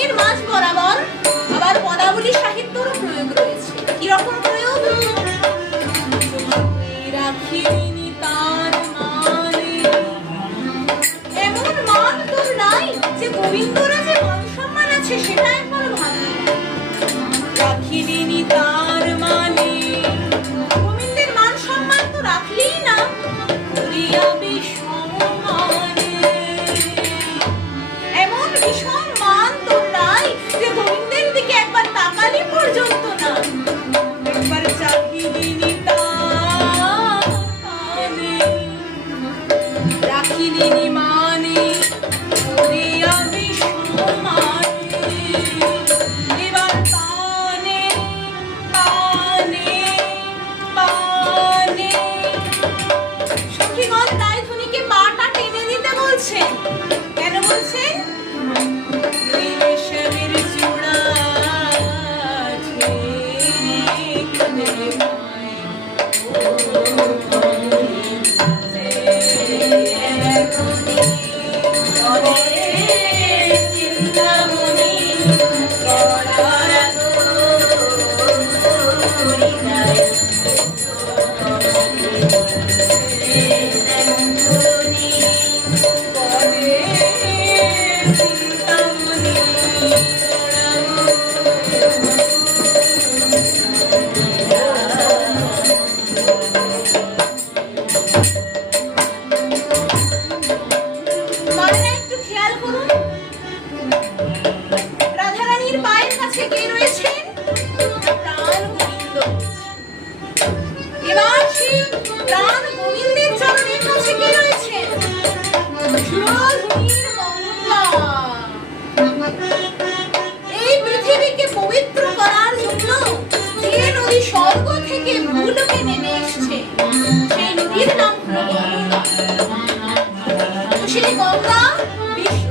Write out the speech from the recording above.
গানের মাঝ বরাবর আবার পদাবলী সাহিত্যের প্রয়োগ রয়েছে। কি রকম প্রয়োগ? রাখিনি তার মানে, এমন মান তোর নাই যে গোবিন্দরা যে মান সম্মান আছে সেটা একবার ভাবি। রাখিনি তার মানে, গোবিন্দের মান সম্মান তো রাখলেই না, করিয়া বিষম মানে, এমন বিষম মান তোর নাই যে গোবিন্দের দিকে একবার তাকালি পর্যন্ত না, একবার চাহিনি তার মানে, রাখিনি মানে, করিয়া বিষম মানে, এবার পানে পানে পানে। সখীগণ তাই ধুনিকে পাটা টেনে দিতে বলছেন। কেন বলছেন? রেশমের চূড়া সেই গঙ্গা বিষ্ণু